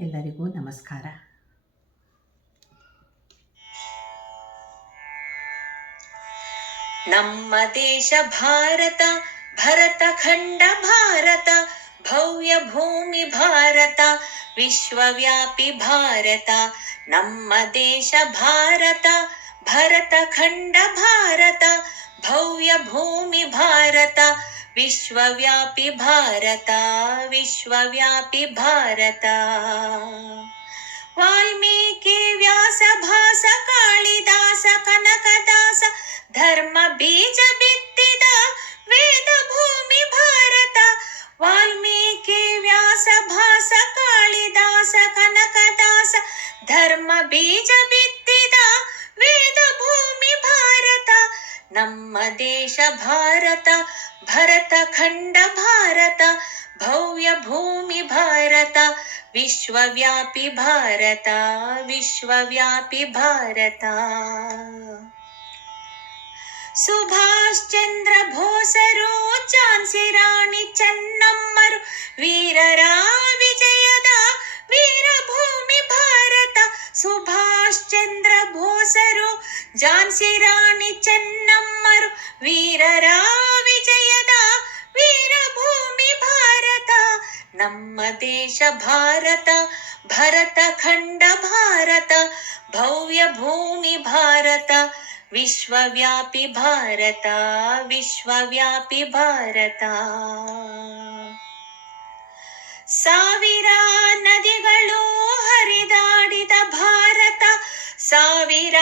ಎಲ್ಲರಿಗೂ ನಮಸ್ಕಾರ. ನಮ್ಮ ದೇಶ ಭಾರತ, ಭರತ ಖಂಡ ಭಾರತ, ಭವ್ಯ ಭೂಮಿ ಭಾರತ, ವಿಶ್ವವ್ಯಾಪಿ ಭಾರತ. ನಮ್ಮ ದೇಶ ಭಾರತ, ಭರತ ಖಂಡ ಭಾರತ, ಭವ್ಯ ಭೂಮಿ ಭಾರತ, ವಿಶ್ವವ್ಯಾಪಿ ಭಾರತ, ವಿಶ್ವವ್ಯಾಪಿ ಭಾರತ. ವಾಲ್ಮೀಕಿ ವ್ಯಾಸ ಭಾಸ ಕಾಳಿದಾಸ ಕನಕದಾಸ ಧರ್ಮ ಬೀಜ ಬಿತ್ತಿದ ವೇದ ಭೂಮಿ ಭಾರತ. ವಾಲ್ಮೀಕಿ ವ್ಯಾಸ ಭಾಸ ಕಾಳಿದಾಸ ಕನಕದಾಸ ಧರ್ಮ ಬೀಜ ಬಿತ್ತಿದ ವೇದ ಭೂಮಿ ಭಾರತ. ನಮ್ಮ ದೇಶ ಭಾರತ, ಭರತ ಖಂಡ ಭಾರತ, ಭವ್ಯ ಭೂಮಿ ಭಾರತ, ವಿಶ್ವವ್ಯಾಪಿ ಭಾರತ, ವಿಶ್ವವ್ಯಾಪಿ ಭಾರತ. ಸುಭಾಷ್ ಚಂದ್ರ ಬೋಸರು, ಝಾನ್ಸಿ ರಾಣಿ ಚೆನ್ನಮ್ಮರು, ವೀರರ ವಿಜಯದ ವೀರಭೂಮಿ ಭಾರತ. ಸುಭಾಷ್ ಚಂದ್ರ ಬೋಸರು, ಝಾನ್ಸಿ ರಾಣಿ ಚೆನ್ನಮ್ಮರು, ವೀರರ ವಿಜಯದ ವೀರಭೂಮಿ ಭಾರತ. ನಮ್ಮ ದೇಶ ಭಾರತ, ಭರತ ಖಂಡ ಭಾರತ, ಭವ್ಯ ಭೂಮಿ ಭಾರತ, ವಿಶ್ವವ್ಯಾಪಿ ಭಾರತ, ವಿಶ್ವವ್ಯಾಪಿ ಭಾರತ. ಸಾವಿರ ನದಿಗಳು ಹರಿದಾಡಿದ ಭಾರತ, ಸಾವಿರ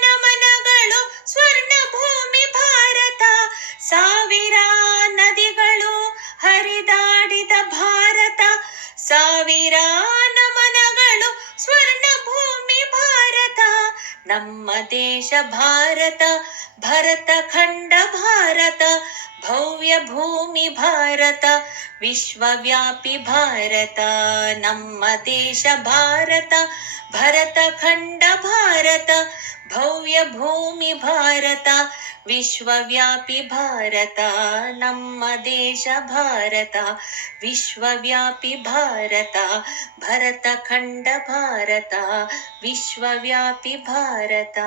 ನಮನಗಳು ಸ್ವರ್ಣ ಭೂಮಿ ಭಾರತ. ಸಾವಿರ ನದಿಗಳು ಹರಿದಾಡಿದ ಭಾರತ, ಸಾವಿರ ನಮನಗಳು ಸ್ವರ್ಣ ಭೂಮಿ ಭಾರತ. ನಮ್ಮ ದೇಶ ಭಾರತ, ಭರತ ಖಂಡ ಭಾರತ, ಭವ್ಯ ಭೂಮಿ ಭಾರತ, ವಿಶ್ವವ್ಯಾಪಿ ಭಾರತ. ನಮ್ಮ ದೇಶ ಭಾರತ, ಭರತ ಖಂಡ ಭಾರತ, ಭವ್ಯ ಭೂಮಿ ಭಾರತ, ವಿಶ್ವವ್ಯಾಪಿ ಭಾರತ. ನಮ್ಮ ದೇಶ ಭಾರತ, ವಿಶ್ವವ್ಯಾಪಿ ಭಾರತ, ಭರತ ಖಂಡ ಭಾರತ, ವಿಶ್ವವ್ಯಾಪಿ ಭಾರತ.